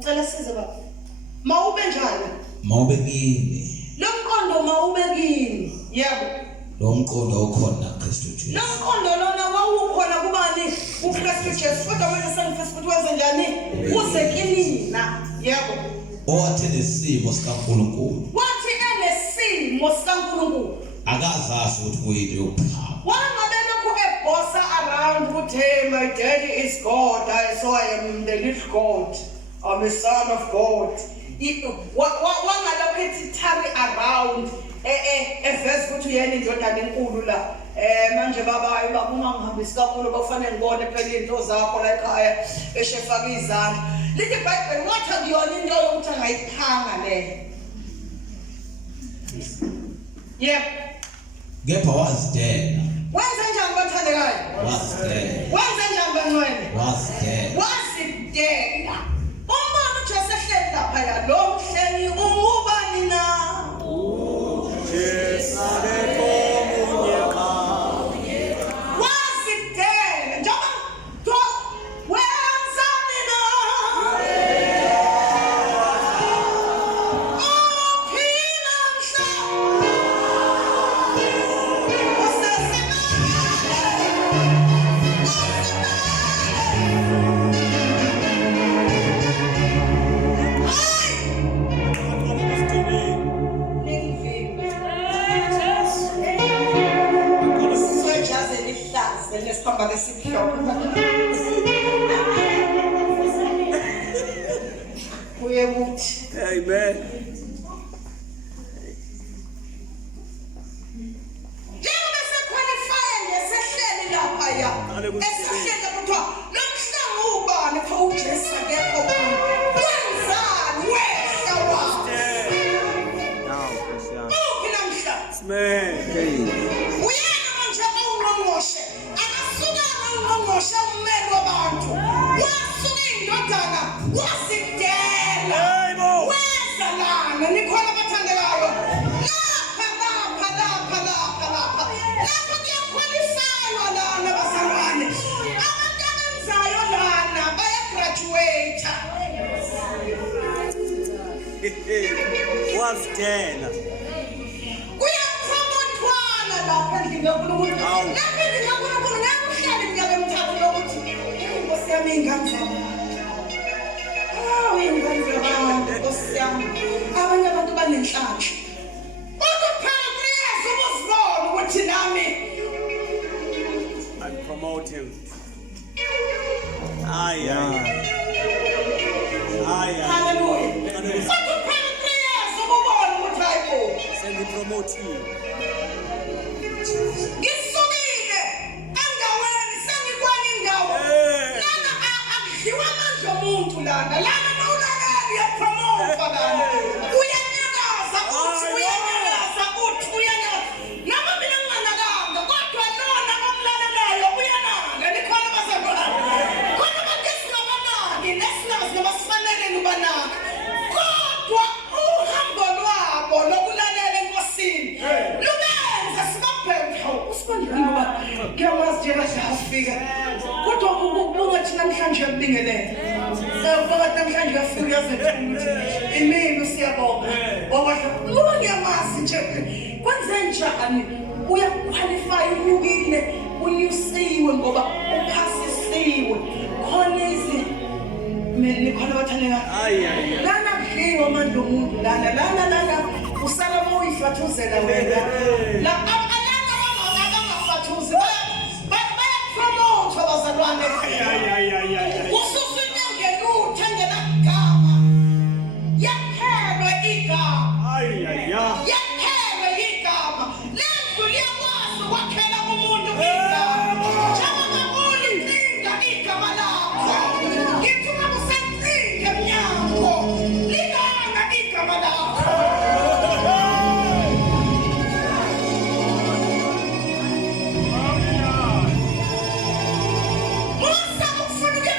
Ngicela size baba. Mawube njani? Mawube kini. Lo mqondo mawube kini. Yebo. Lo mqondo ukhona Kristu Jesu. Lo mqondo lona wawukhona kubani? UKristu Jesu. Kodwa wena sengifisa ukuthi wenze njani? Uze kinina. Yebo. Owathi lesimo sikaNkulunkulu. Wathi enesimo sikaNkulunkulu. Akazazi ukuthi kuyini yokuphama. Wangabe lokhu ebossa around ukuthi hey my daddy is God, so I am the little God. I'm a son of God. Wangalokho ethi tarry around evese ukuthi uyena indodana enkulu la. Manje baba ungangihambisi kakhulu bakufanele ngibone phela into zakho la ekhaya eshefaka izandla. Lithi iBhayibheli wathi ngiyona into yokuthi angayiphanga le. Yep. Kepha wazidela. Wenza njani bathandekayo? Wazidela. Wenza njani bangcwele? Wazidela. Wazidela. Umbona uJesu ehleli lapha ya lo mhleli ungubani na? Jesu abekomunyeka. Wazidela njengoba wenzani na? Uphila mhla. Nesipamba lesibhloko kuye kuthi Amen. njengoba sequalify ngesehleli lapha ya esehleli kuthiwa lo mhlanga ubani pha uJesu akekho wenzani wehla wa Now, Christian. uphi namhla Amen. uyena manje ongqongqoshe akasuka ngqongqoshe ummeli wabantu wasuka indodana wasidela wenza lana nikhona bathandekayo lapha kuyakhwalifaywa lana bazalwane abantu abenzayo lana bayagraduate Wazidela. kuyapromothwana lapha endlini kaNkulunkulu lapha endlini kaNkulunkulu nakuhlala iminyaka emithathu yokuthi inkosi yami ingane zami ingane zabantu nkosi yami abanye abantu banenhlanhla kodwa phela 3 years ubuzibona ukuthi nami I promote him. Hallelujah. hallelujah kodwa phela 3 years ububona ukuthi hayibo Send me promote him. ngisukile endaweni sengikwenye indawo lana akudliwa amandla omuntu lana nawulaleli uyapromotha lana uyanyakaza uthi noma mina nginganakanga kodwa lona omlalelayo uyanaka nikhona bazalwane khona abantu esingabanaki nesinazi noma sifanele nubanaka kodwa uhambo lwabo lokulalela enkosini lubenza sibabheke usibandlani ngoba kuyamazi nje kahle afika kodwa kungathi namhlanje uyabingelela phakathi namhlanje uyafika uyazetha ukuthi imini siyabonga ngoba ngiyamazi nje kwenze njani uyaqualify unyukile unyusiwe ngoba uphasisiwe khona nikhona bathandeka lana kudliwa amandla omuntu lana usala mawuyifathuzela wena la alana abangafathuzi bayapromote abazalwane usufike ngenuthe ngenagama yakhelwe igama yakhelwe igama lendlu liyakwazi ukwakhela umuntu igama njengoba ulincinga igama lakho ngithi uma kusencinga emnyango linganga igama lakho Musa ukufuna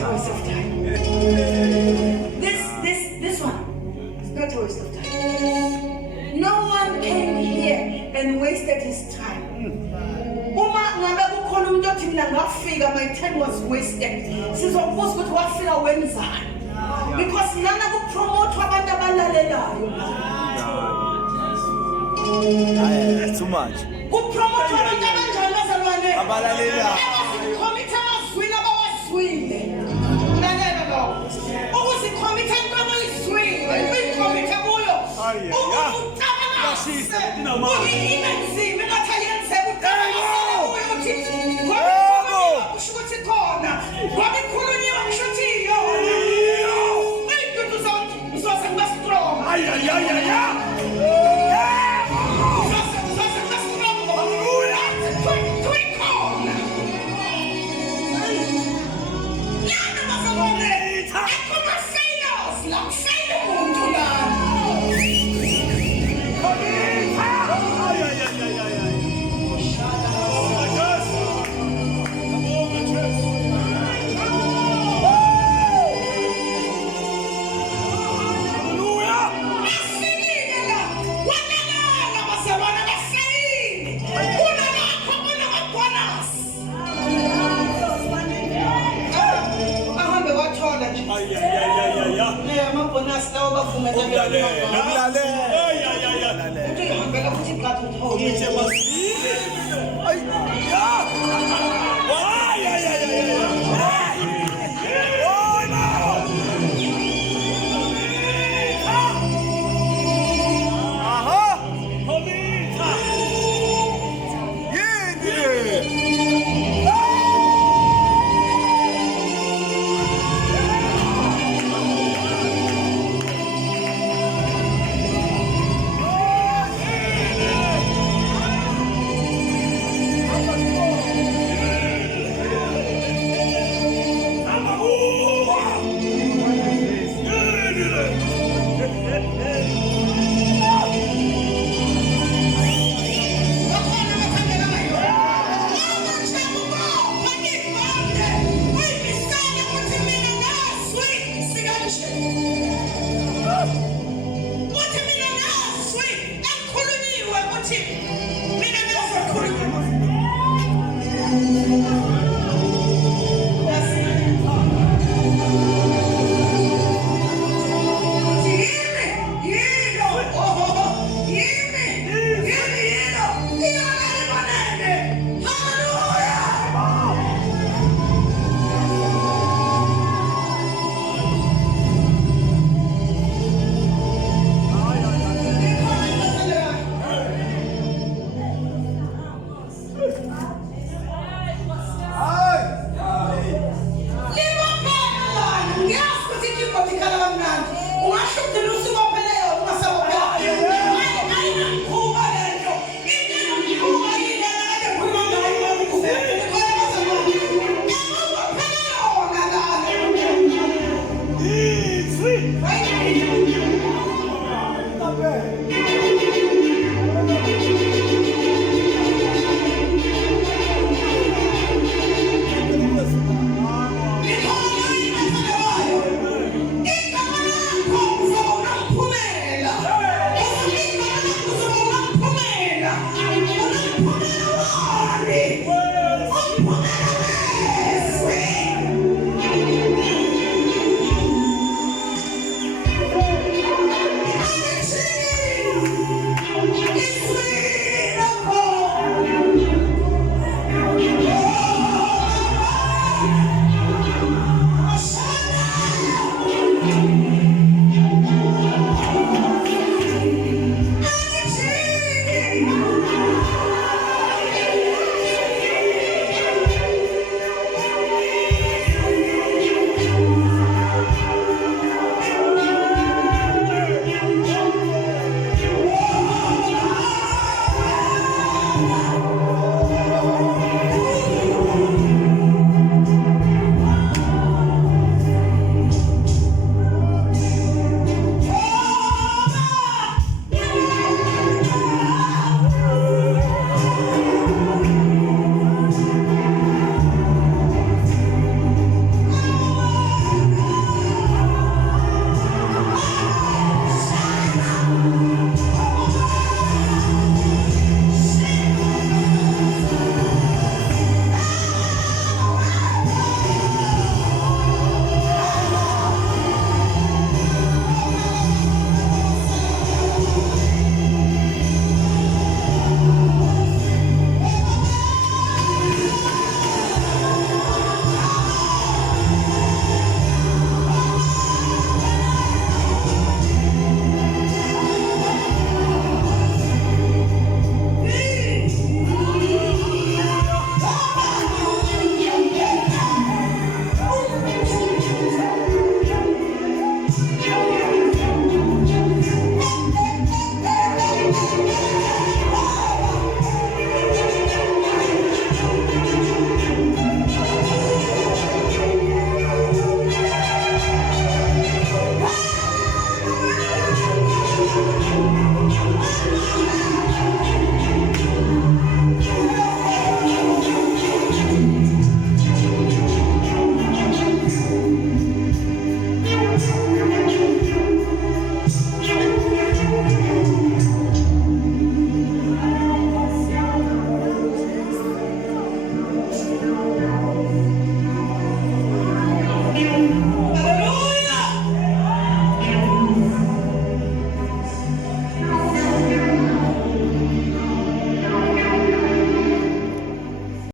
not a waste of time. This one is not a waste of time. No one came here and wasted his time. Uma ngabe kukhona umuntu othi mina ngafika my time was wasted. Sizobuza ukuthi wafika wenzani. Because nana kupromote abantu abalalelayo. Too much. Kupromote abantu abanjani bazalwane? Abalalelayo. Abazikhomitha amazwini abawazwile. Lalela lo. Ukuzikhomitha into abayizwile, uyikhomitha kuyo. Yashisa dinamama. Uyinzima ngathi ayenzeka ukuthi kusho ukuthi khona. Ngoba ikhulunyiwe kusho ukuthi iyo. Izinto zonke uzoze kuba strong. Ukulalela.